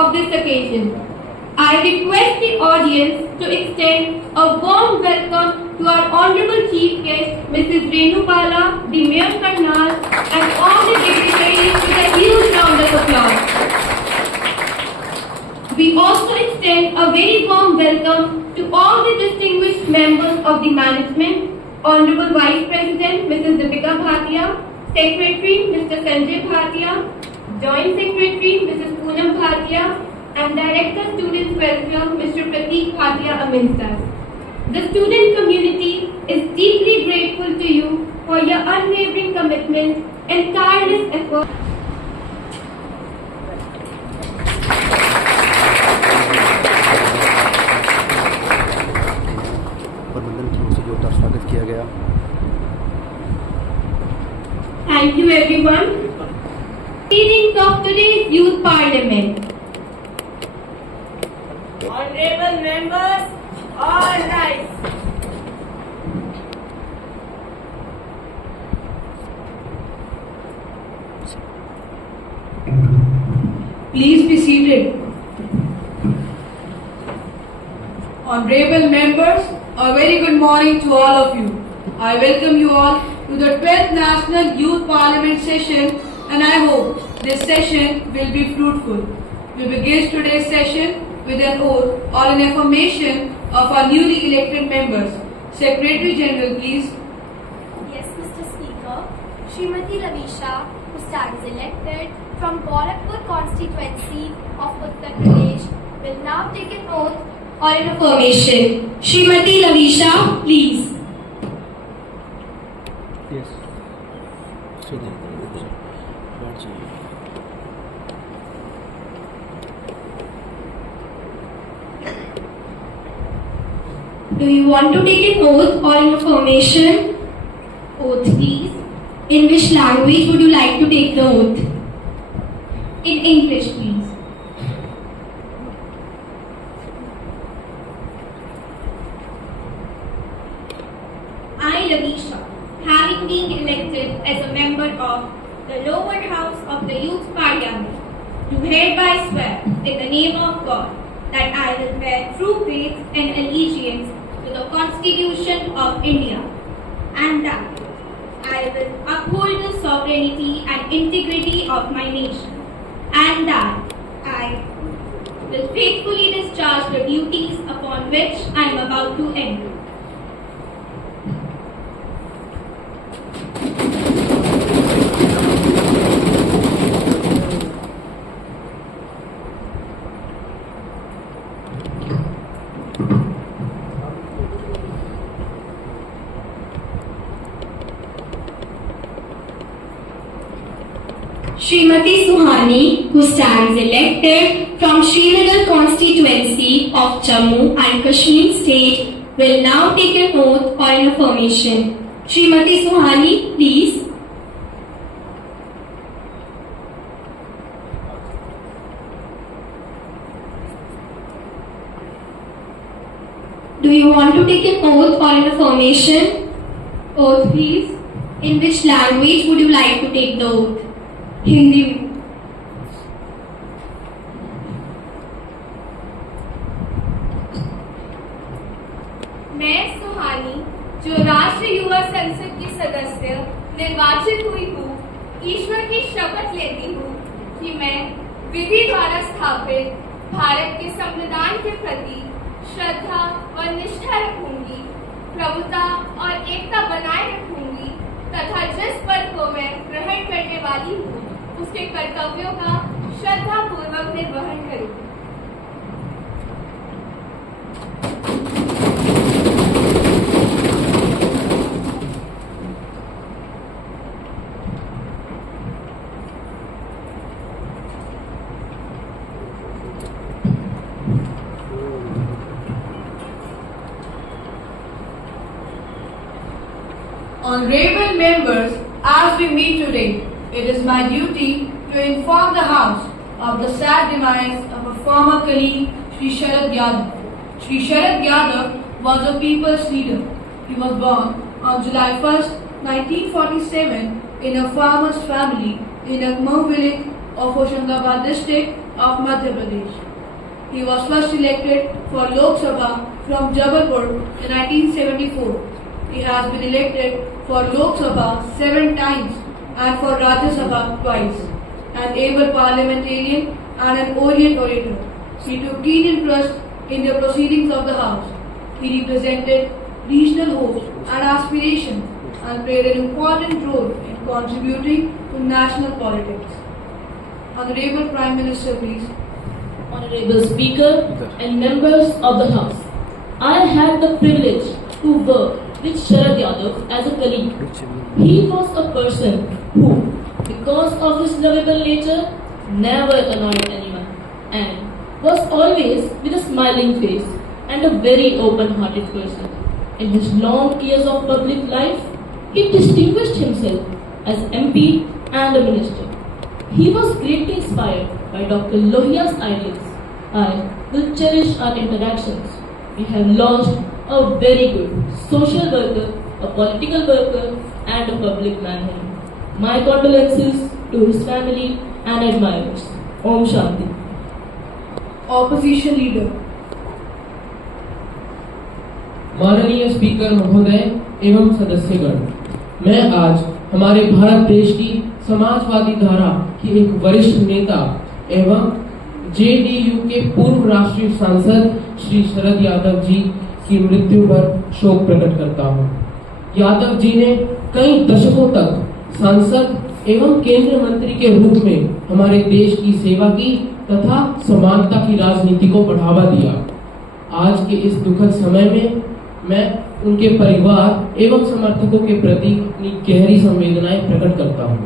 of this occasion. I request the audience to extend a warm welcome to our Honorable Chief Guest, Mrs. Renupala, the Mayor Karnal, and all the dignitaries with a huge round of applause. We also extend a very warm welcome to all the distinguished members of the management, Honorable Vice President, Mrs. Deepika Bhatia, Secretary, Mr. Sanjay Bhatia, Joint Secretary, Mrs. Poonam Bhatia, and Director Students Welfare, Mr. Prateek Bhatia Aminsar. The student community is deeply grateful to you for your unwavering commitment and tireless effort. Thank you everyone. Proceedings of today's Youth Parliament. Honorable members, all rise. Please be seated. Honorable members, a very good morning to all of you. I welcome you all to the 12th National Youth Parliament session, and I hope this session will be fruitful. We begin today's session with an oath or an affirmation of our newly elected members. Secretary General, please. Yes, Mr. Speaker. Srimati Lavisha, who stands elected from Gorakhpur constituency of Uttar Pradesh, will now take an oath Or an affirmation. Srimati Lavisha, please. Yes. Do you want to take an oath or an affirmation? Oath, please. In which language would you like to take the oath? In English, please. I, Lavisha, having been elected as a member of the lower house of the Youth Parliament, do hereby swear in the name of God that I will bear true faith and allegiance to the Constitution of India, and that I will uphold the sovereignty and integrity of my nation, and that I will faithfully discharge the duties upon which I am about to enter. Srimati Suhani, who stands elected from Srinagar constituency of Jammu and Kashmir state, will now take an oath or an affirmation. Srimati Suhani, please. Do you want to take an oath or an affirmation? Oath, please. In which language would you like to take the oath? Hindi में। मैं सुहानी, जो राष्ट्रीय युवा संसद की सदस्य निर्वाचित हुई हूँ, ईश्वर की शपथ लेती हूँ कि मैं विधि द्वारा स्थापित भारत के संविधान के प्रति श्रद्धा व निष्ठा रखूंगी, प्रभुता और एकता बनाए रखूंगी तथा जिस पद को मैं ग्रहण करने वाली हूँ उसके कर्तव्यों का श्रद्धापूर्वक निर्वहन करूंगी। Honorable members, as we meet today, it is my duty to inform the House of the sad demise of a former colleague, Shri Sharad Yadav. Shri Sharad Yadav was a people's leader. He was born on July 1st, 1947 in a farmer's family in Akmau village of Hoshangabad district of Madhya Pradesh. He was first elected for Lok Sabha from Jabalpur in 1974. He has been elected for Lok Sabha 7 times and for Rajya Sabha twice. An able parliamentarian and an orient orator, he took keen interest in the proceedings of the House. He represented regional hopes and aspirations and played an important role in contributing to national politics. Honorable Prime Minister, please. Honorable Speaker and members of the House, I had the privilege to work with Sharad Yadav as a colleague. He was a person who, because of his lovable nature, never annoyed anyone and was always with a smiling face and a very open-hearted person. In his long years of public life, he distinguished himself as MP and a minister. He was greatly inspired by Dr. Lohia's ideals. I will cherish our interactions. We have lost a very good social worker, a political worker, and a public man. My condolences to his family and admirers. Om Shanti. Opposition Leader. माननीय speaker महोदय एवं सदस्यगण, मैं आज हमारे भारत देश की समाजवादी धारा की एक वरिष्ठ नेता एवं जेडीयू के पूर्व राष्ट्रीय सांसद श्री शरद यादव जी की मृत्यु पर शोक प्रकट करता हूं। यादव जी ने कई दशकों तक सांसद एवं केंद्रीय मंत्री के रूप में हमारे देश की सेवा की तथा समानता की राजनीति को बढ़ावा दिया। आज के इस दुखद समय में मैं उनके परिवार एवं समर्थकों के प्रति अपनी गहरी संवेदनाएं प्रकट करता हूं।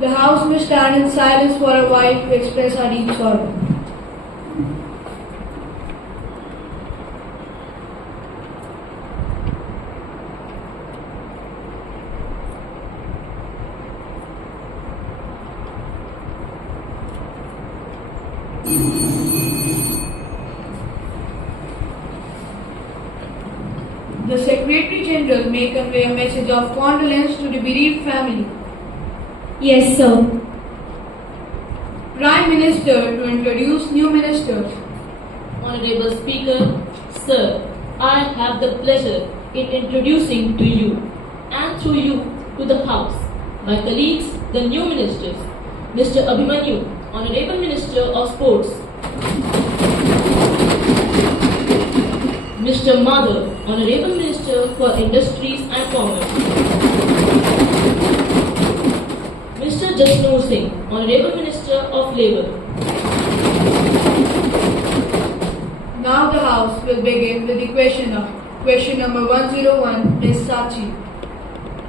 The House may stand in silence for a while to express our deep sorrow. The Secretary General may convey a message of condolence to the bereaved family. Yes, sir. Prime Minister to introduce new ministers. Honorable Speaker, Sir, I have the pleasure in introducing to you and through you to the House my colleagues, the new ministers. Mr. Abhimanyu, Honorable Minister of Sports. Mr. Madhav, Honorable Minister for Industries and Commerce. Mr. Jasnoor Singh, Honorable Minister of Labour. Now the House will begin with the question number 101, Ms. Sachi.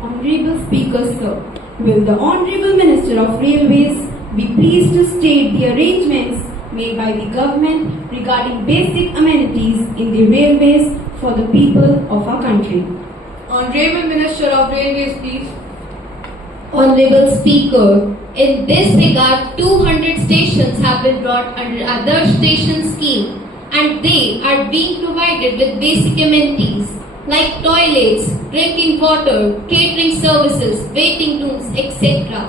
Honorable Speaker, sir, will the Honorable Minister of Railways be pleased to state the arrangements made by the government regarding basic amenities in the railways for the people of our country? Honorable Minister of Railways, please. Honorable Speaker, in this regard, 200 stations have been brought under Adarsh Station scheme and they are being provided with basic amenities like toilets, drinking water, catering services, waiting rooms, etc.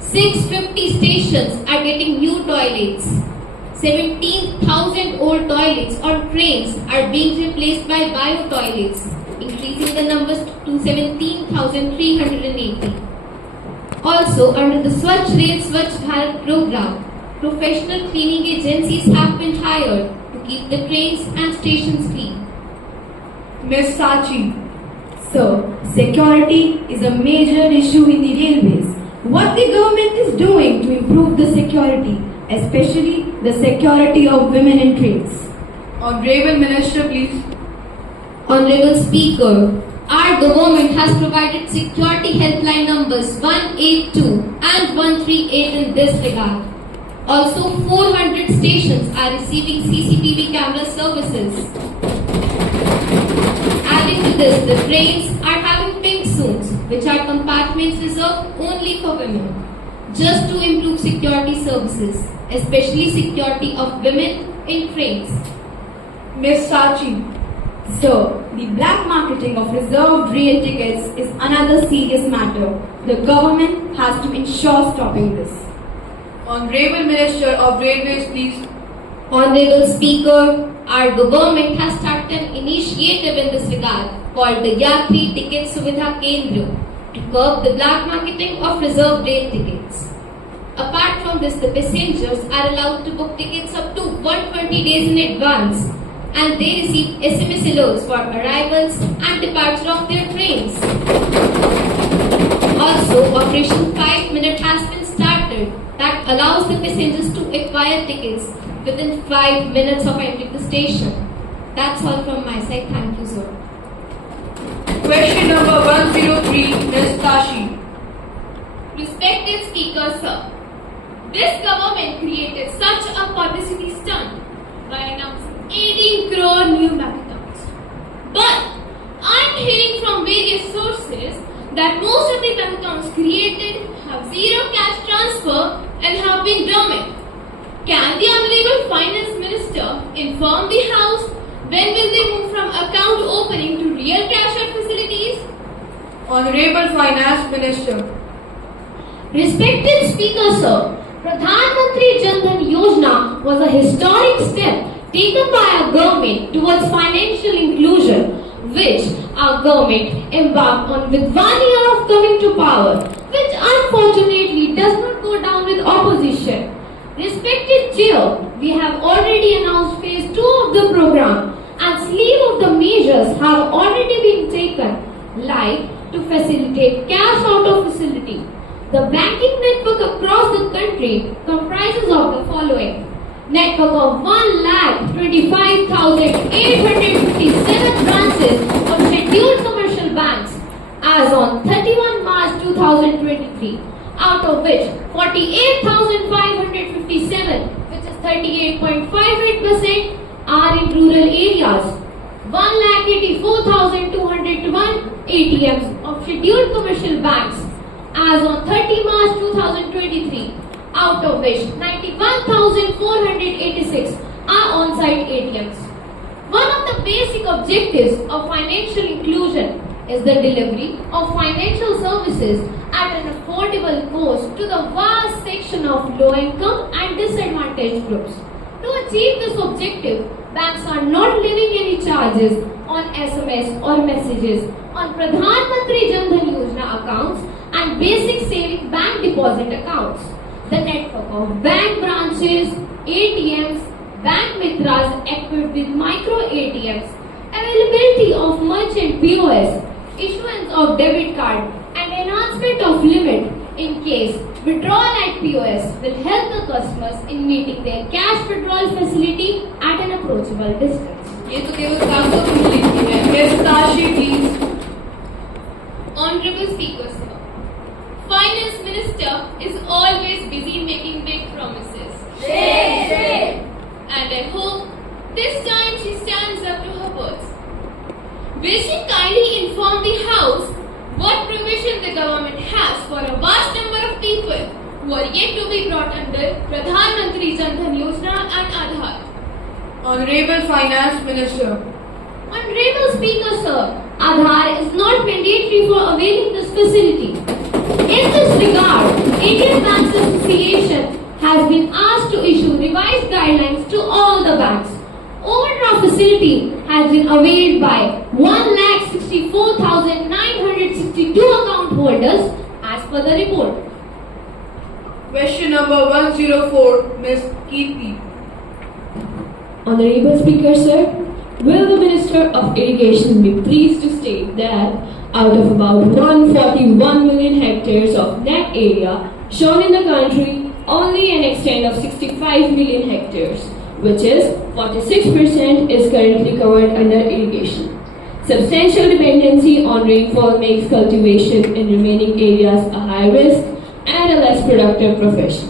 650 stations are getting new toilets. 17,000 old toilets on trains are being replaced by bio toilets, increasing the numbers to 17,380. Also, under the Swachh Rail Swachh Bharat program, professional cleaning agencies have been hired to keep the trains and stations clean. Ms. Sachi. Sir, security is a major issue in the railways. What the government is doing to improve the security, especially the security of women in trains? Honorable Minister, please. Honorable Speaker, our government has provided security helpline numbers 182 and 138 in this regard. Also, 400 stations are receiving CCTV camera services. Adding to this, the trains are having pink zones, which are compartments reserved only for women, just to improve security services, especially security of women in trains. Ms. Sachi. Sir, the black marketing of reserved rail tickets is another serious matter. The government has to ensure stopping this. Honorable Minister of Railways, please. Honorable Speaker, our government has started an initiative in this regard called the Yatri Ticket Suvidha Kendra to curb the black marketing of reserved rail tickets. Apart from this, the passengers are allowed to book tickets up to 120 days in advance, and they receive SMS alerts for arrivals and departure of their trains. Also, Operation 5 Minute has been started that allows the passengers to acquire tickets within 5 minutes of entering the station. That's all from my side. Thank you, sir. Question number 103, Ms. Tashi. Respected Speaker, sir, this government created such a publicity stunt by announcing 18 crore new bank accounts. But I'm hearing from various sources that most of the bank accounts created have zero cash transfer and have been dormant. Can the Honorable Finance Minister inform the House when will they move from account opening to real cash out facilities? Honorable Finance Minister. Respected Speaker, sir, Pradhan Mantri Jan Dhan Yojana was a historic step taken by our government towards financial inclusion, which our government embarked on with 1 year of coming to power, which unfortunately does not go down with opposition. Respected Chair, we have already announced phase 2 of the program, and slew of the measures have already been taken, like to facilitate cash out of facility. The banking network across the country comprises of the following: network of 1,25,857 branches of scheduled commercial banks as on 31 March 2023, out of which 48,557, which is 38.58%, are in rural areas. 1,84,201 ATMs of scheduled commercial banks as on 30 March 2023, out of which 91,486 are on-site ATMs. One of the basic objectives of financial inclusion is the delivery of financial services at an affordable cost to the vast section of low-income and disadvantaged groups. To achieve this objective, banks are not levying any charges on SMS or messages on Pradhan Mantri Jan Dhan Yojana accounts and basic saving bank deposit accounts. The network of bank branches, ATMs, bank mitras equipped with micro ATMs, availability of merchant POS, issuance of debit card, and enhancement of limit in case withdrawal at POS will help the customers in meeting their cash withdrawal facility at an approachable distance. ये तो केवल कागजों में लिखी है. Ms. Tashi, please. Honorable Speaker, sir, Finance Minister is always busy making big promises. And I hope this time she stands up to her words. Will she kindly inform the House what provision the government has for a vast number of people who are yet to be brought under Pradhan Mantri Jan Dhan Yojana and Aadhaar? Honorable Finance Minister. Honorable Speaker, sir, Aadhaar is not mandatory for availing this facility. In this regard, Indian Banks Association has been asked to issue revised guidelines to all the banks. Overdraft facility has been availed by 1,64,962 account holders as per the report. Question number 104, Ms. Kirti. Honorable Speaker, sir, will the Minister of Irrigation be pleased to state that out of about 141 million hectares of net area shown in the country, only an extent of 65 million hectares, which is 46%, is currently covered under irrigation. Substantial dependency on rainfall makes cultivation in remaining areas a high risk and a less productive profession.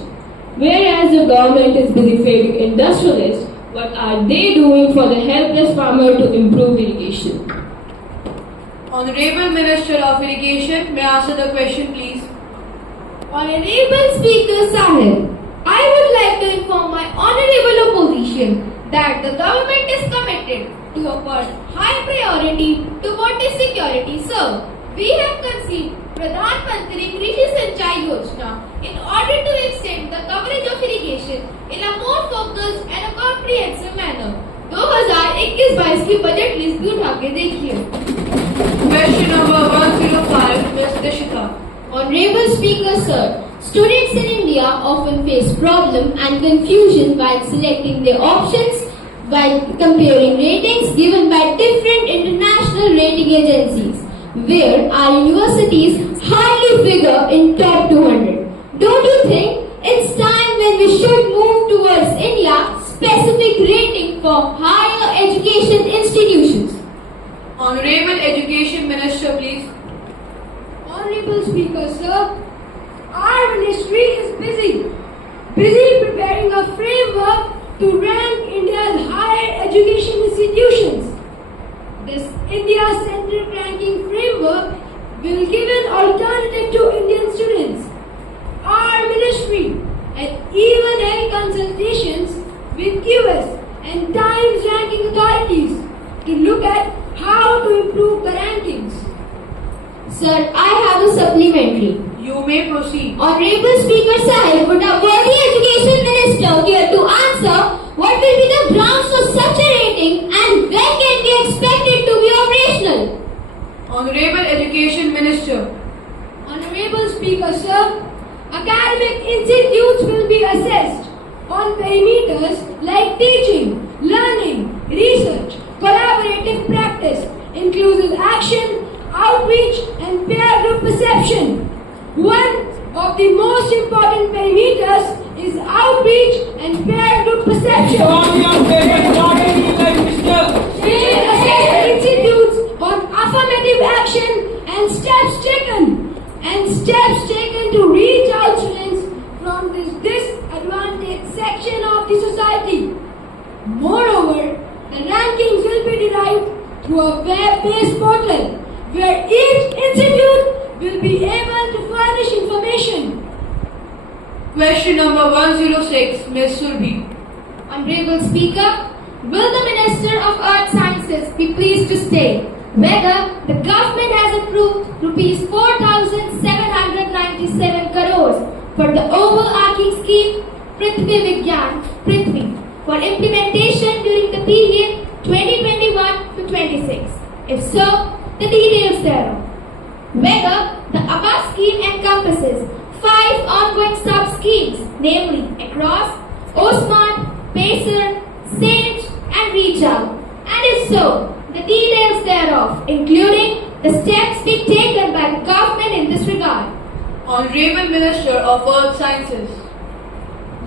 Whereas the government is busy favoring industrialists, what are they doing for the helpless farmer to improve irrigation? Honorable Minister of Irrigation, may I answer the question, please? Honorable Speaker Sahib, I would like to inform my honorable opposition that the government is committed to accord high priority to water security. Sir, we have conceived Pradhan Mantri Krishi Sinchai Yojana in order to extend the coverage of 2021-22 की budget list भी उठा के देखिए। Question number 105, Ms. Dishita. Honorable Speaker, sir, students in India often face problem and confusion while selecting their options while comparing ratings given by different international rating agencies, where our universities hardly figure in top 200. Don't you think it's time when we should move towards India-specific rating for higher education institutions? Honorable Education Minister, please. Honorable Speaker, sir, our ministry is busy preparing a framework to rank India's higher education institutions. This India-centric ranking framework will give an alternative to Indian students. Our ministry had even held consultations with QS and Times ranking authorities to look at how to improve the rankings. Sir, I have a supplementary. You may proceed. Honorable Speaker Sahib, would our worthy Education Minister here to answer what will be the grounds for such a rating and when can we expect it to be operational? Honorable Education Minister. Honorable Speaker, sir, academic institutes will be assessed on parameters like teaching, learning, research, collaborative practice, inclusive action, outreach and peer group perception. One of the most important parameters is outreach and peer group perception. They assess institutes on affirmative action and steps taken to reach out students from this disadvantaged section of the society. Moreover, the rankings will be derived through a web-based portal where each institute will be able to furnish information. Question number 106, Ms. Surbhi. Honorable Speaker, will the Minister of Earth Sciences be pleased to state whether the government has approved rupees 4,797 crores for the overarching scheme Prithvi Vigyan Prithvi for implementation during the period 2021 to 26? If so, the details thereof. Whether the above scheme encompasses 5 ongoing sub-schemes, namely Across, OSMART, PACER, SAGE and Reach Out, and if so, the details thereof, including the steps being taken by the government in this regard. Honorable Minister of Earth Sciences.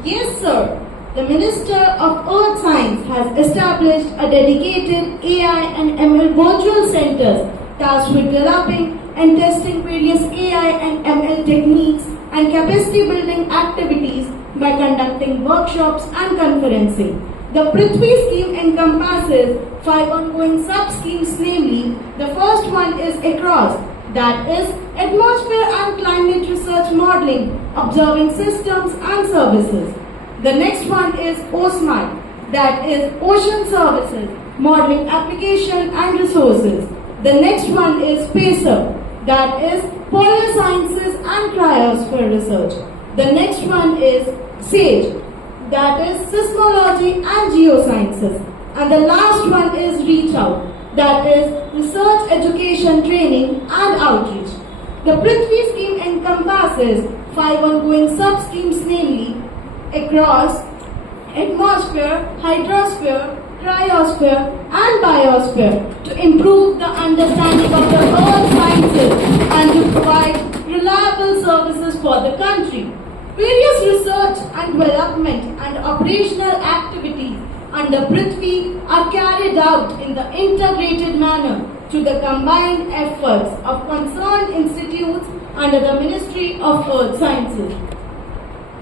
Yes, sir. The Minister of Earth Science has established a dedicated AI and ML virtual centers tasked with developing and testing various AI and ML techniques and capacity building activities by conducting workshops and conferencing. The Prithvi scheme encompasses 5 ongoing sub-schemes, namely, the first one is Across, that is Atmosphere and Climate Research Modeling, Observing Systems and Services. The next one is OSMART, that is Ocean Services, Modeling Application and Resources. The next one is PACER, that is Polar Sciences and Cryosphere Research. The next one is SAGE, that is Seismology and Geosciences. And the last one is Reach Out, that is Research, Education, Training and Outreach. The Prithvi scheme encompasses 5 ongoing sub-schemes, namely Across, Atmosphere, Hydrosphere, Cryosphere and Biosphere, to improve the understanding of the earth sciences and to provide reliable services for the country. Various research and development and operational activities under Prithvi are carried out in the integrated manner to the combined efforts of concerned institutes under the Ministry of Earth Sciences.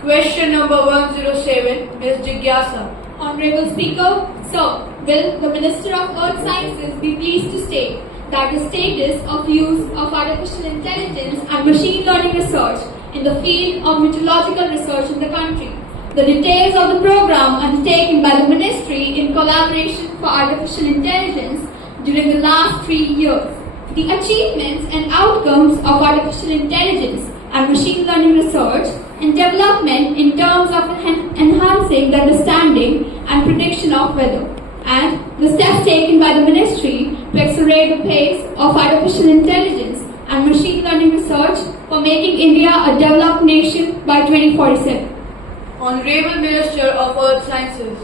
Question number 107, Ms. Jigyasa. Honorable Speaker, sir, will the Minister of Earth Sciences be pleased to state that the status of use of artificial intelligence and machine learning research in the field of meteorological research in the country, the details of the program undertaken by the Ministry in collaboration for artificial intelligence during the last 3 years, the achievements and outcomes of artificial intelligence and machine learning research and development in terms of enhancing the understanding and prediction of weather, and the steps taken by the ministry to accelerate the pace of artificial intelligence and machine learning research for making India a developed nation by 2047. Honorable Minister of Earth Sciences.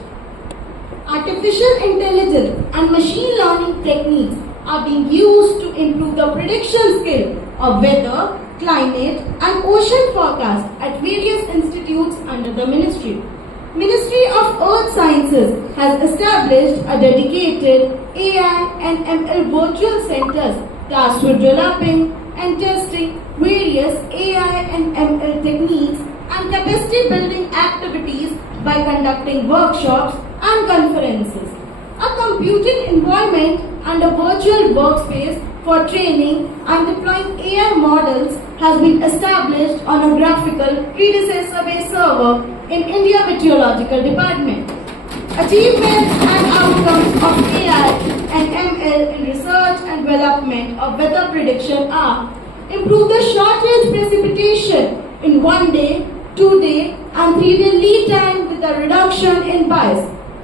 Artificial intelligence and machine learning techniques are being used to improve the prediction skill of weather, climate and ocean forecast at various institutes under the ministry. Ministry of Earth Sciences has established a dedicated AI and ML virtual centers tasked with developing and testing various AI and ML techniques and capacity building activities by conducting workshops and conferences. A computing environment and a virtual workspace for training and deploying AI models has been established on a graphical predecessor-based server in India Meteorological Department. Achievements and outcomes of AI and ML in research and development of weather prediction are: improve the short-range precipitation in 1 day, 2 day and 3 day lead time with a reduction in bias.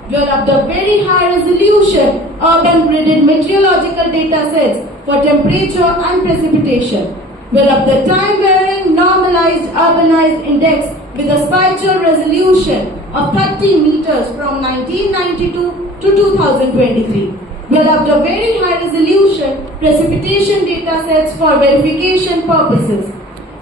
Develop the very high resolution urban gridded meteorological data sets for temperature and precipitation. Develop the time varying normalized urbanized index with a spatial resolution of 30 meters from 1992 to 2023. Develop the very high resolution precipitation data sets for verification purposes.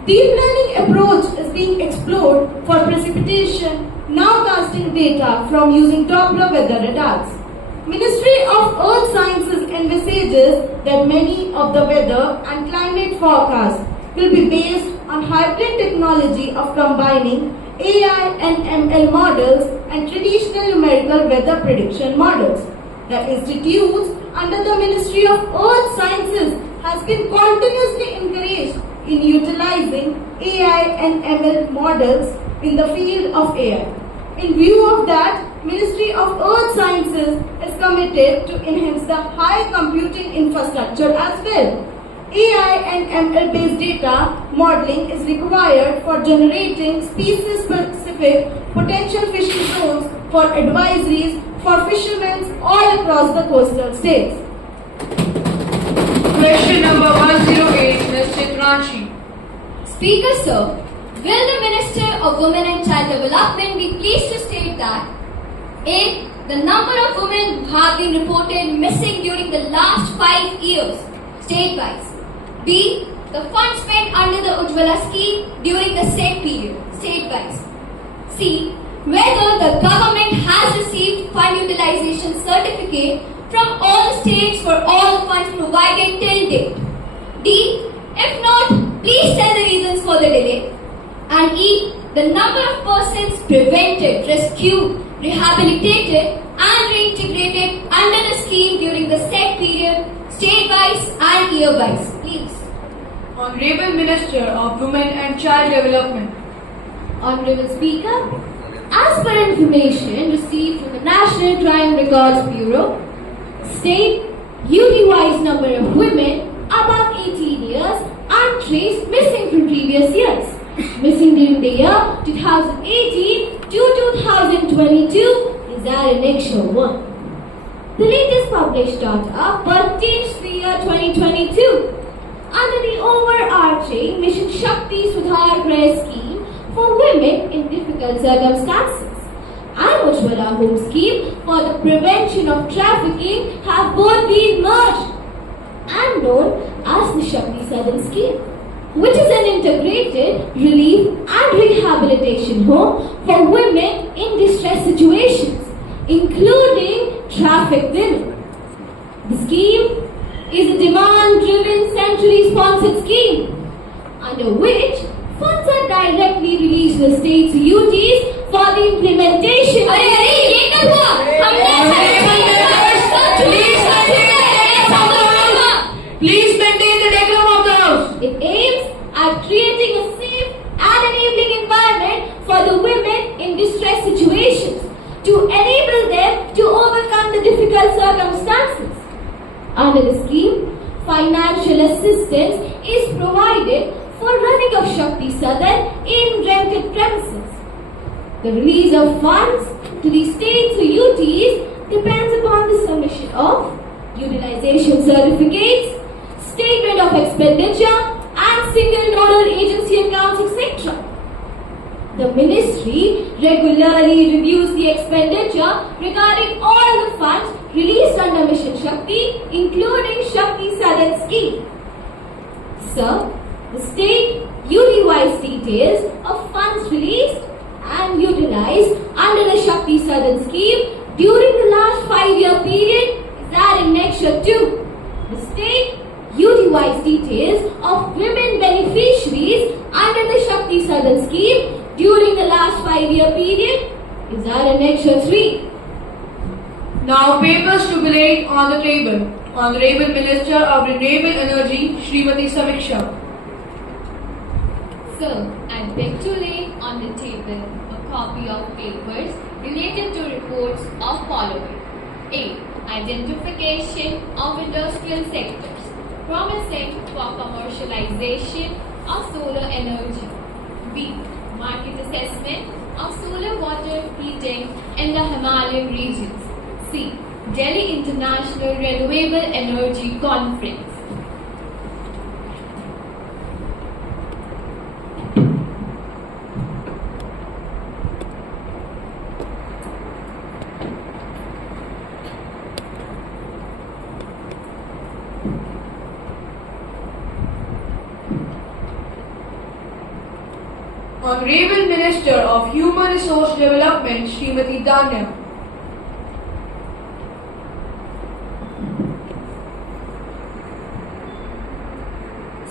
Deep learning approach is being explored for precipitation, nowcasting data from using Doppler weather radars. Ministry of Earth Sciences envisages that many of the weather and climate forecasts will be based on hybrid technology of combining AI and ML models and traditional numerical weather prediction models. The institutes under the Ministry of Earth Sciences has been continuously encouraged in utilizing AI and ML models in the field of AI. In view of that, Ministry of Earth Sciences is committed to enhance the high computing infrastructure as well. AI and ML based data modeling is required for generating species specific potential fishing zones for advisories for fishermen all across the coastal states. Question number 108, Ms. Chitranshi. Speaker Sir, will the Minister of Women and Child Development be pleased to state that A. The number of women who have been reported missing during the last 5 years, state-wise. B. The funds spent under the Ujjwala scheme during the said period, state-wise. C. Whether the government has received fund utilization certificate from all the states for all the funds provided till date. D. If not, please tell the reasons for the delay. And E. The number of persons prevented, rescued, rehabilitated and reintegrated under the scheme during the said period, state-wise and year-wise. Please. Honorable Minister of Women and Child Development. Honorable Speaker, as per information received from the National Crime Records Bureau, state UT-wise number of women above 18 years untraced missing from previous years. Missing during the year 2018 to 2022 is our annexure 1. The latest published data pertains to the year 2022 under the overarching Mission Shakti Sudhar Grace scheme for women in difficult circumstances and Ujjwala Home scheme for the prevention of trafficking have both been merged and known as the Shakti Southern scheme, which is an integrated relief and rehabilitation home for women in distress situations, including trafficked women. The scheme is a demand-driven, centrally sponsored scheme, under which funds are directly released to the state's UTs for the implementation of Please maintain the decorum of the House. It aims at creating a safe and enabling environment for the women in distress situations to enable them to overcome the difficult circumstances. Under the scheme, financial assistance is provided for running of Shakti Southern in rented premises. The release of funds to the state's UTs depends upon the submission of utilization certificates, statement of expenditure, and single nodal agency accounts, etc. The ministry regularly reviews the expenditure regarding all the funds released under Mission Shakti, including Shakti Sadan scheme. Sir, the state UTY details of funds released and utilized under the Shakti Sadan scheme during the last 5-year period is at Annexure 2. The state UTY details of women beneficiaries under the Shakti Sadan scheme during the last 5-year period is at Annexure 3. Now papers to be laid on the table. Honorable Minister of Renewable Energy, Srimati Samiksha. Sir, I beg to lay on the table a copy of papers related to reports of following. A. Identification of industrial sectors promising for commercialization of solar energy. B. Market assessment of solar water heating in the Himalayan regions. C. Delhi International Renewable Energy Conference. Honorable Minister of Human Resource Development, Srimati Danya.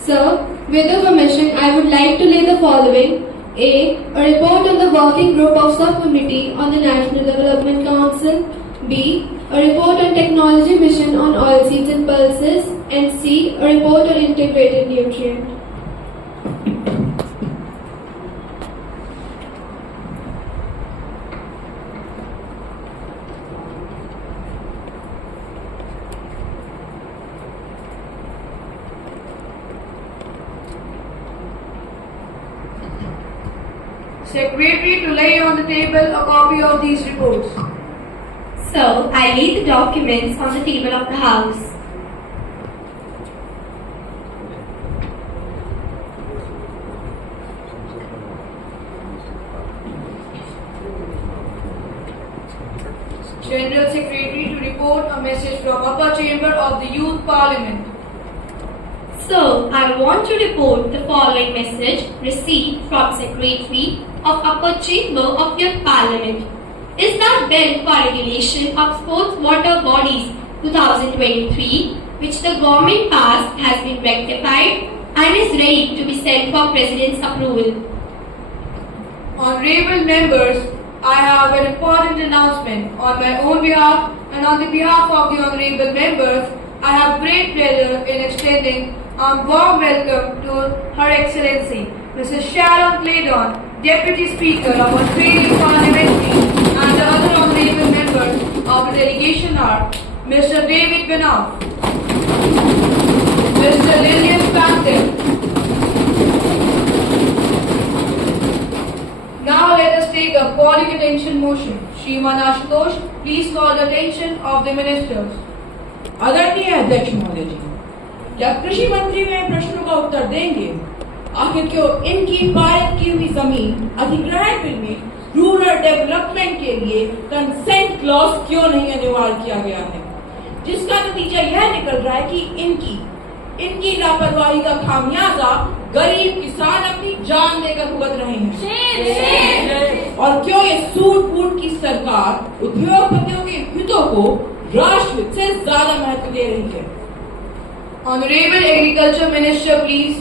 Sir, with your permission, I would like to lay the following. A. A report on the working group of subcommittee on the National Development Council. B. A report on technology mission on oilseeds and pulses. And C. A report on integrated nutrient. Secretary to lay on the table a copy of these reports. So, I lay the documents on the table of the House. General Secretary to report a message from Upper Chamber of the Youth Parliament. So, I want to report the following message received from Secretary of Upper Chamber of Youth Parliament. Is that Bill for Regulation of Sports Water Bodies 2023, which the government passed, has been rectified and is ready to be sent for President's approval. Honorable members, I have an important announcement. On my own behalf and on the behalf of the honorable members, I have great pleasure in extending a warm welcome to Her Excellency, Mrs. Sharon Claydon, Deputy Speaker of Australian Parliamentary, and the other honorable members of the delegation are Mr. David Benoff, Mr. Lillian Pantin. Now let us take a calling attention motion. Shriman Ashutosh, please call the attention of the ministers. आदरणीय अध्यक्ष महोदय जी, जब कृषि मंत्री में प्रश्नों का उत्तर देंगे, आखिर क्यों इनकी पारित की हुई जमीन अधिग्रहण बिल में रूरल डेवलपमेंट के लिए कंसेंट क्लॉज क्यों नहीं अनिवार्य किया गया है, जिसका नतीजा यह निकल रहा है कि इनकी लापरवाही का खामियाजा गरीब किसान अपनी जान देकर भुगत रहे हैं। और क्यों ये सूट फूट की सरकार उद्योगपतियों के हितों को राष्ट्र हित से ज्यादा महत्व दे रही है। Honorable Agriculture Minister, please.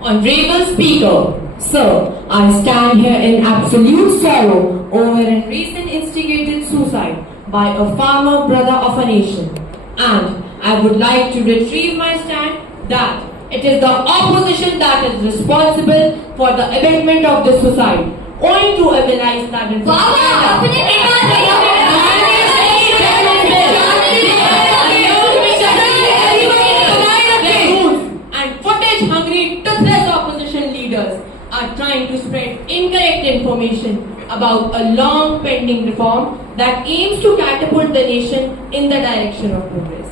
Honorable Speaker, Sir, I stand here in absolute sorrow over a recent instigated suicide by a farmer brother of a nation, and I would like to retrieve my stand that it is the opposition that is responsible for the abatement of this suicide, owing to a realized and footage-hungry, toothless opposition leaders are trying to spread incorrect information information about a long pending reform that aims to catapult the nation in the direction of progress.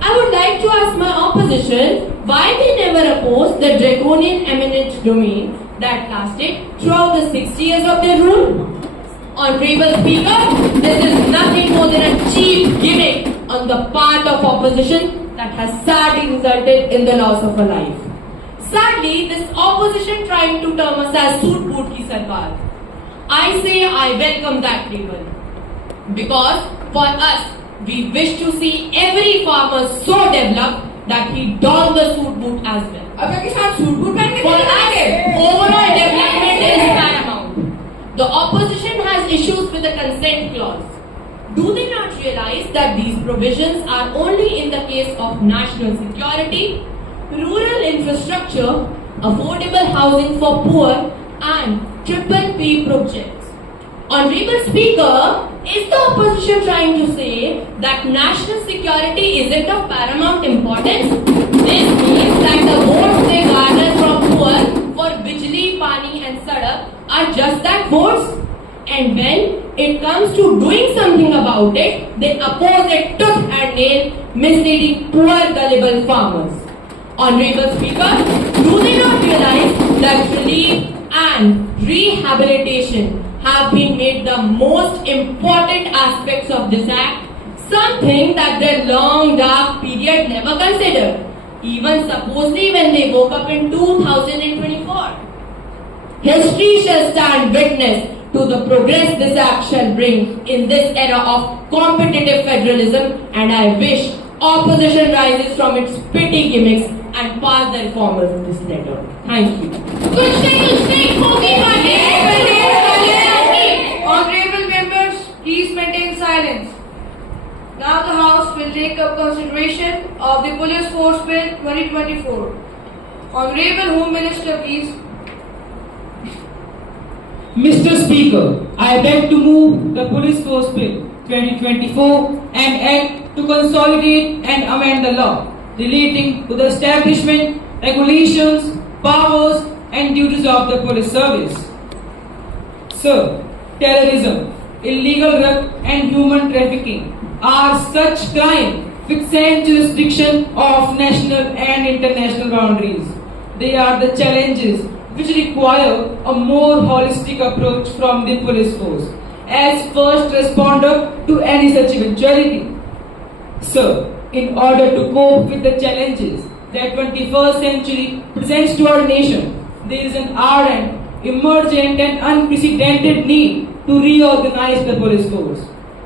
I would like to ask my opposition why they never opposed the draconian eminent domain that lasted throughout the 60 years of their rule. Honorable Speaker, this is nothing more than a cheap gimmick on the part of opposition that has sadly resulted in the loss of a life. Sadly, this opposition trying to term us as Soot Boot Ki Sarkar. I say I welcome that label. Because for us, we wish to see every farmer so developed that he dons the suit boot as well. For us, overall development is paramount. The opposition has issues with the consent clause. Do they not realize that these provisions are only in the case of national security, rural infrastructure, affordable housing for poor, and triple P projects? Honorable Speaker, is the opposition trying to say that national security isn't of paramount importance? This means that the votes they garner from poor for bijli, pani and sadak are just that votes. And when it comes to doing something about it, they oppose it tooth and nail, misleading poor gullible farmers. Honorable Speaker, do they not realize that relief and rehabilitation have been made the most important aspects of this act, something that their long dark period never considered, even supposedly when they woke up in 2024. History shall stand witness to the progress this act shall bring in this era of competitive federalism, and I wish opposition rises from its petty gimmicks and pass the reformers in this letter. Thank you. Honorable members, please maintain silence. Now the House will take up consideration of the Police Force Bill 2024. Honorable Home Minister, please. Mr. Speaker, I beg to move the Police Force Bill 2024 and act to consolidate and amend the law relating to the establishment, regulations, powers and duties of the police service. Sir, terrorism, illegal drug and human trafficking are such crimes with same jurisdiction of national and international boundaries. They are the challenges which require a more holistic approach from the police force as first responder to any such eventuality. Sir, in order to cope with the challenges that 21st century presents to our nation, there is an ardent, emergent and unprecedented need to reorganize the police force.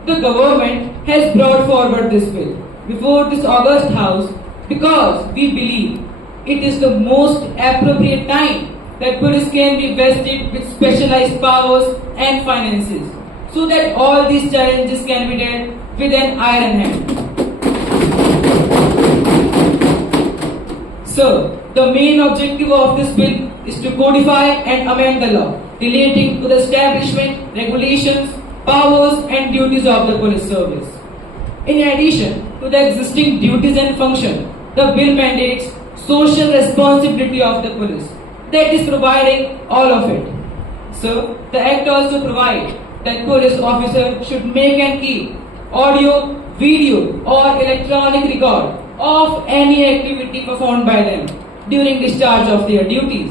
The government has brought forward this bill before this august house because we believe it is the most appropriate time that police can be vested with specialized powers and finances so that all these challenges can be dealt with an iron hand. Sir, the main objective of this bill is to codify and amend the law relating to the establishment, regulations, powers and duties of the police service. In addition to the existing duties and function, the bill mandates social responsibility of the police, that is providing all of it. So, the Act also provides that police officer should make and keep audio, video or electronic record of any activity performed by them during discharge of their duties.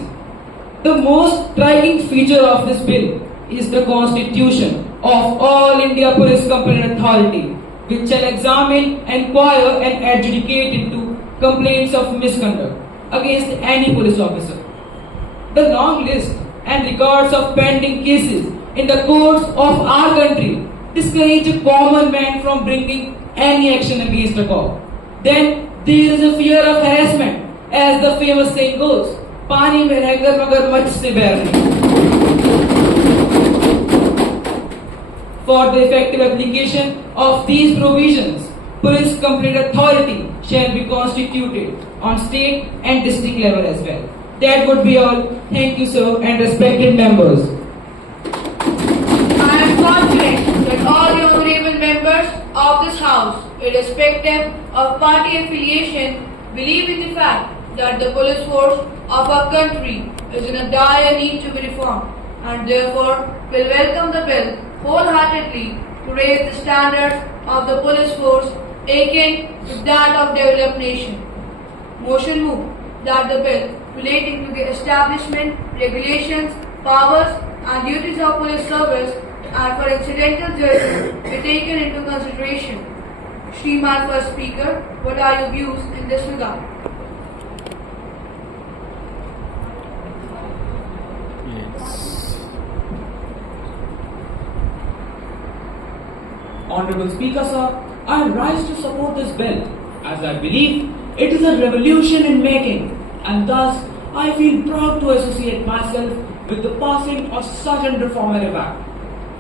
The most striking feature of this bill is the constitution of All India Police Complaint Authority, which shall examine, inquire and adjudicate into complaints of misconduct against any police officer. The long list and records of pending cases in the courts of our country discourage a common man from bringing any action against a cop. Then there is a fear of harassment, as the famous saying goes, "Pani mein rahkar magar mach se bair nahi." For the effective application of these provisions, Police Complaint Authority shall be constituted on state and district level as well. That would be all. Thank you, sir, and respected members. I am confident that all the honorable members of this House, irrespective of party affiliation, believe in the fact that the police force of our country is in a dire need to be reformed. and therefore will welcome the bill wholeheartedly to raise the standards of the police force akin to that of developed nation. Motion moved that the bill relating to the establishment, regulations, powers and duties of police service and for incidental judgment be taken into consideration. Shriman First Speaker, what are your views in this regard? Honorable Speaker, sir, I rise to support this bill as I believe it is a revolution in making, and thus I feel proud to associate myself with the passing of such a reformative act.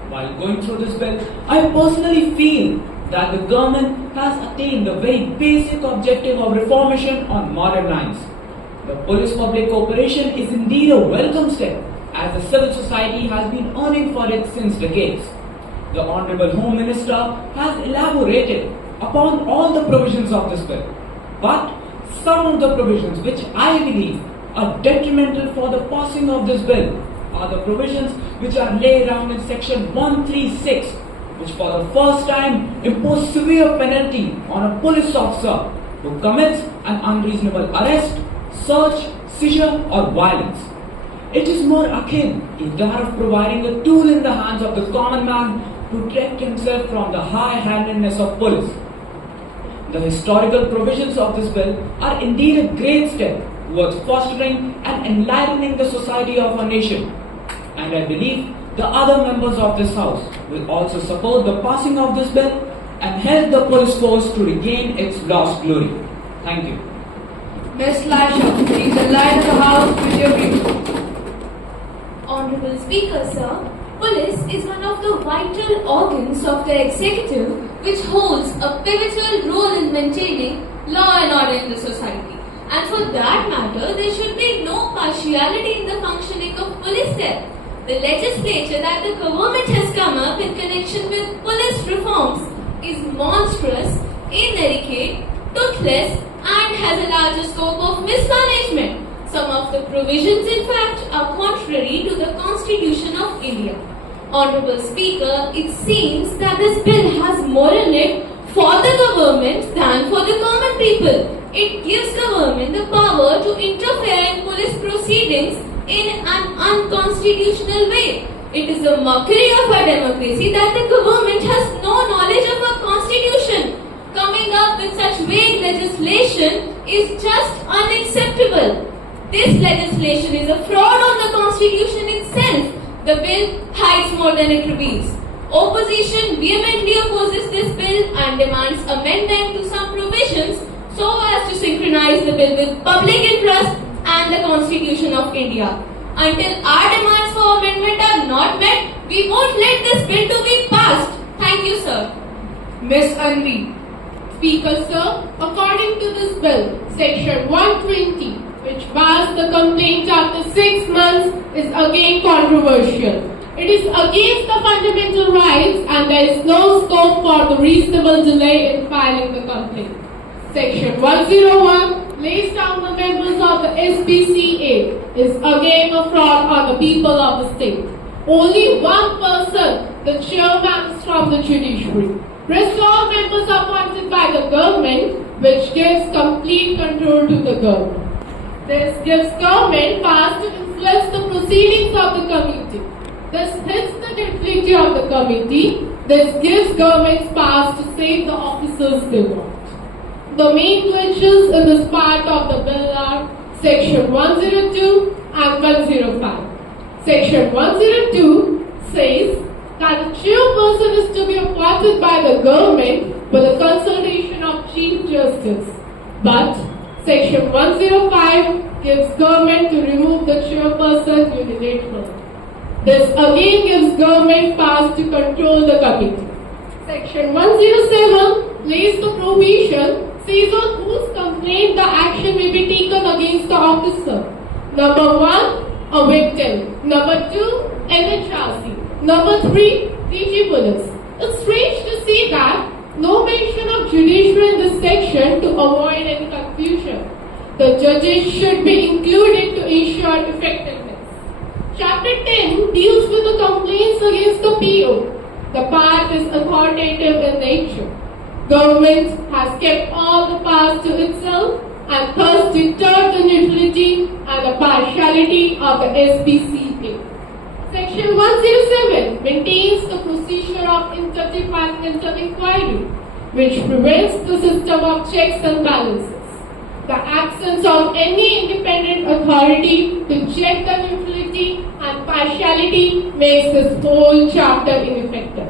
While going through this bill, I personally feel that the government has attained the very basic objective of reformation on modern lines. The police-public cooperation is indeed a welcome step, as the civil society has been earning for it since decades. The Honorable Home Minister has elaborated upon all the provisions of this bill, but some of the provisions which I believe are detrimental for the passing of this bill are the provisions which are laid down in section 136, which for the first time impose severe penalty on a police officer who commits an unreasonable arrest, search, seizure or violence. It is more akin to that of providing a tool in the hands of the common man to protect himself from the high-handedness of police. The historical provisions of this bill are indeed a great step towards fostering and enlightening the society of our nation, and I believe the other members of this House will also support the passing of this bill and help the police force to regain its lost glory. Thank you. Ms. Laisha, please enlighten the House with your views. Honorable Speaker, sir, police is one of the vital organs of the executive which holds a pivotal role in maintaining law and order in the society. And for that matter, there should be no partiality in the functioning of police there. The legislature that the government has come up in connection with police reforms is monstrous, inadequate, toothless and has a larger scope of mismanagement. Some of the provisions, in fact, are contrary to the Constitution of India. Honorable Speaker, it seems that this bill has more in it for the government than for the common people. It gives government the power to interfere in police proceedings in an unconstitutional way. It is a mockery of our democracy that the government has no knowledge of our constitution. Coming up with such vague legislation is just unacceptable. This legislation is a fraud on the constitution itself. The bill hides more than it reveals. Opposition vehemently opposes this bill and demands amendment to some provisions so as to synchronize the bill with public interest and the Constitution of India. Until our demands for amendment are not met, we won't let this bill to be passed. Thank you, sir. Ms. Anvi. Speaker, sir, according to this bill, section 120, which bars the complaint after 6 months, is again controversial. It is against the fundamental rights and there is no scope for the reasonable delay in filing the complaint. Section 101 lays down the members of the SPCA is again a fraud on the people of the state. Only one person, the chairman, is from the judiciary. Rest all members are appointed by the government, which gives complete control to the government. This gives government powers to influence the proceedings of the committee. This hits the utility of the committee. This gives government powers to save the officers they want. The main glitches in this part of the bill are Section 102 and 105. Section 102 says that the chairperson is to be appointed by the government with the consultation of Chief Justice. But Section 105 gives government to remove the chairperson unilaterally. This again gives government powers to control the committee. Section 107 lays the provision, says on whose complaint the action may be taken against the officer. Number 1, a victim. Number 2, NHRC. Number 3, DG Police. It's strange to see that no mention of judiciary in this section to avoid any confusion. The judges should be included to ensure effectiveness. Chapter 10 deals with the complaints against the PO. The part is authoritative in nature. Government has kept all the powers to itself and thus deterred the neutrality and the partiality of the SPCA. Section 107 maintains the procedure of interdepartmental inquiry, which prevents the system of checks and balances. The absence of any independent authority to check the neutrality and partiality makes this whole chapter ineffective.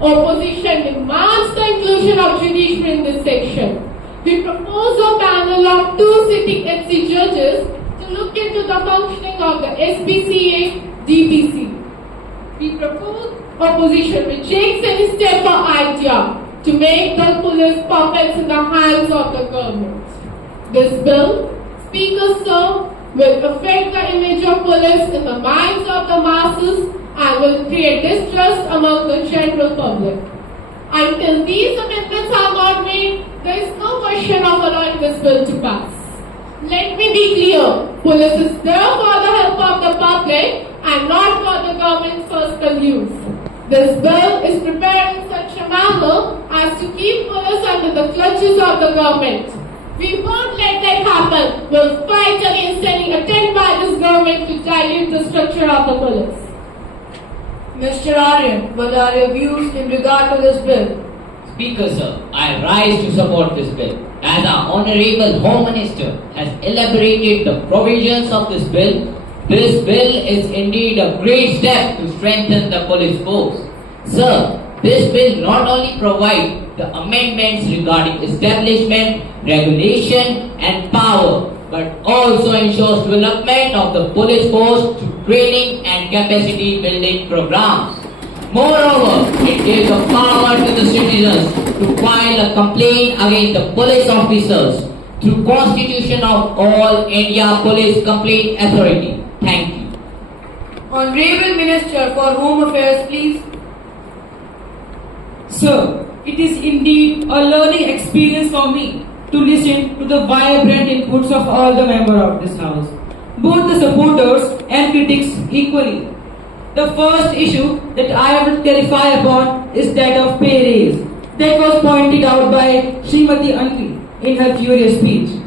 Opposition demands the inclusion of judiciary in this section. We propose a panel of 2 sitting HC judges to look into the functioning of the SPCA DPC. We propose opposition rejects any step or idea to make the police puppets in the hands of the government. This bill, Speaker Sir, will affect the image of police in the minds of the masses and will create distrust among the general public. Until these amendments are not made, there is no question of allowing this bill to pass. Let me be clear, police is there for the help of the public and not for the government's personal use. This bill is prepared in such a manner as to keep police under the clutches of the government. We won't let that happen. We'll fight against any attempt by this government to dilute the structure of the police. Mr. Aryan, what are your views in regard to this bill? Speaker sir, I rise to support this bill. As our Honorable Home Minister has elaborated the provisions of this bill is indeed a great step to strengthen the police force. Sir, this bill not only provides the amendments regarding establishment, regulation and power, but also ensures development of the police force through training and capacity building programs. Moreover, it gives the power to the citizens to file a complaint against the police officers through Constitution of All India Police Complaint Authority. Thank you. Honorable Minister for Home Affairs, please. Sir, it is indeed a learning experience for me to listen to the vibrant inputs of all the members of this house, both the supporters and critics equally. The first issue that I will clarify upon is that of pay raise that was pointed out by Srimati Anvi in her furious speech.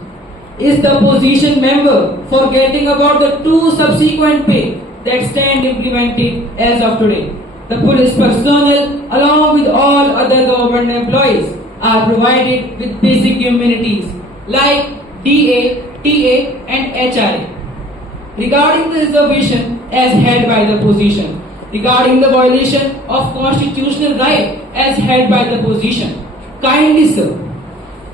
Is the opposition member forgetting about the 2 subsequent pay that stand implemented as of today? The police personnel along with all other government employees are provided with basic amenities like DA, TA and HRA. Regarding the reservation as held by the opposition, regarding the violation of constitutional right as held by the opposition, kindly sir,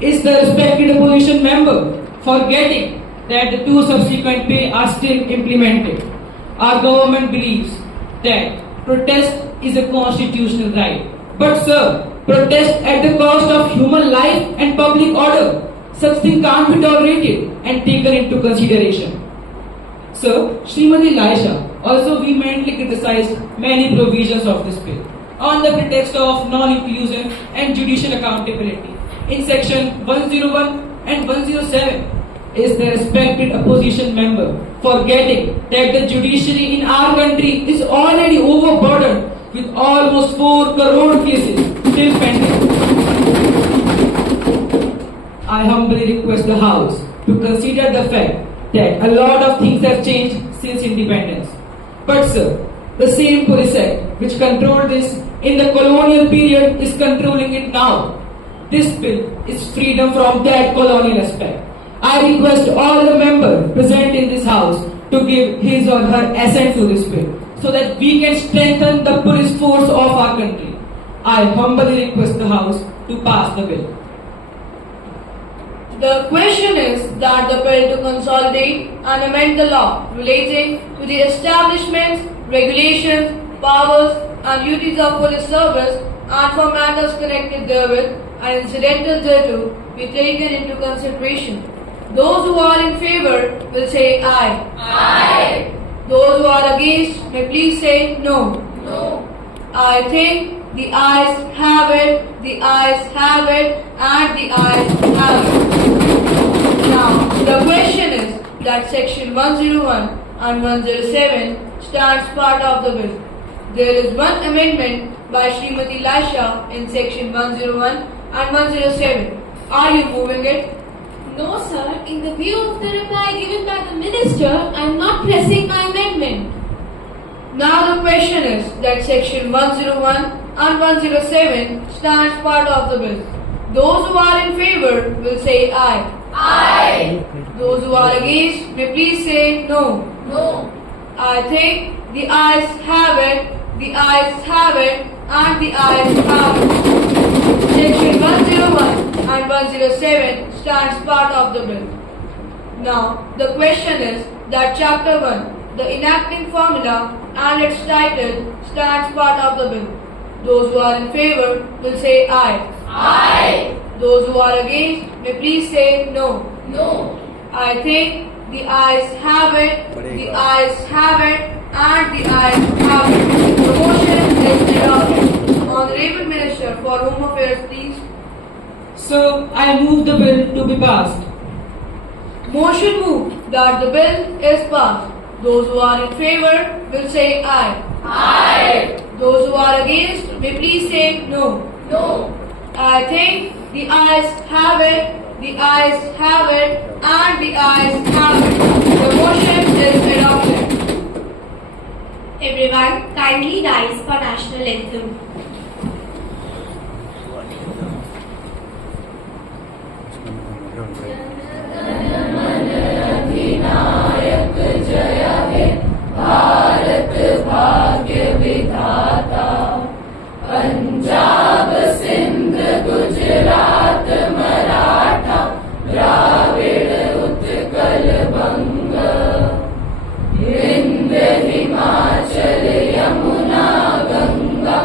is the respected opposition member forgetting that the 2 subsequent pay are still implemented? Our government believes that protest is a constitutional right. But sir, protest at the cost of human life and public order, such thing can't be tolerated and taken into consideration. Sir, Srimati Laisha also vehemently criticized many provisions of this bill on the pretext of non-inclusion and judicial accountability. In section 101 and 107, is the respected opposition member forgetting that the judiciary in our country is already overburdened with almost 4 crore cases still pending? I humbly request the House to consider the fact that a lot of things have changed since independence. But sir, the same police act which controlled this in the colonial period is controlling it now. This bill is freedom from that colonial aspect. I request all the members present in this house to give his or her assent to this bill so that we can strengthen the police force of our country. I humbly request the House to pass the bill. The question is that the bill to consolidate and amend the law relating to the establishments, regulations, powers and duties of police service and for matters connected therewith and incidental thereto be taken into consideration. Those who are in favor will say aye. Aye. Those who are against may please say no. No. I think the ayes have it, the ayes have it, and the ayes have it. Now, the question is that section 101 and 107 stands part of the bill. There is one amendment by Srimati Lasha in section 101 and 107. Are you moving it? No, sir. In the view of the reply given by the minister, I am not pressing my amendment. Now the question is that section 101 and 107 stands part of the bill. Those who are in favor will say aye. Aye. Those who are against may please say no. No. I think the ayes have it, the ayes have it, and the ayes have it. Section 101 and 107 stands part of the bill. Now, the question is that Chapter 1, the enacting formula and its title stands part of the bill. Those who are in favor will say aye. Aye. Those who are against may please say no. No. I think the ayes have it, the ayes have it, and the ayes have it. The motion is adopted. Honorable Minister for Home Affairs, please. So, I move the bill to be passed. Motion moved that the bill is passed. Those who are in favor will say aye. Aye. Those who are against may please say no. No. I think the ayes have it, the ayes have it, and the ayes have it. The motion is adopted. Everyone kindly rise for national anthem. Punjab Sindh Gujarat Maratha Dravida Utkal बंग विंध्य हिमाचल यमुना गंगा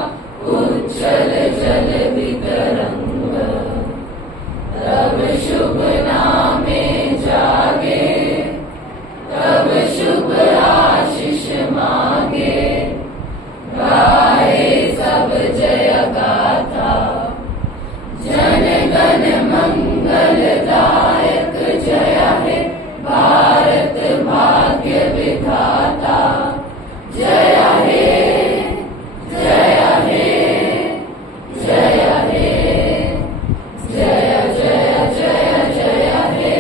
उज्जल जल वितरंग तब शुभ नामे जागे तब शुभ आशीष मांगे गाए सब जय गाथा जन गण मंगल दायक जय हे भारत भाग्य विधाता जय हे जय हे जय हे जय जय जय जय हे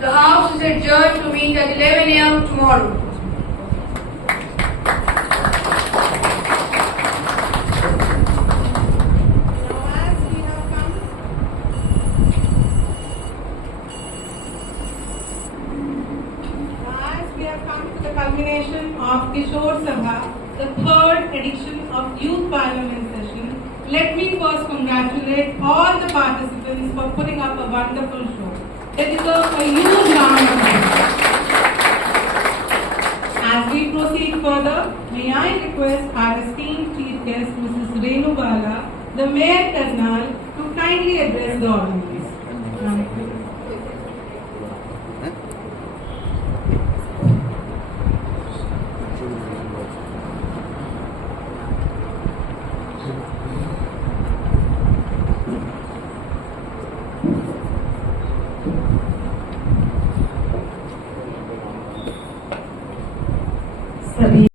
The House is adjourned to meet at 11 a.m. tomorrow. As we have come to the culmination of Kishore Sabha, the third edition of Youth Parliament session, let me first congratulate all the participants for putting up a wonderful show. They deserve a huge round of applause. As we proceed further, may I request our esteemed chief guest, Mrs. Renu Bala, the Mayor Karnal, to kindly address the audience.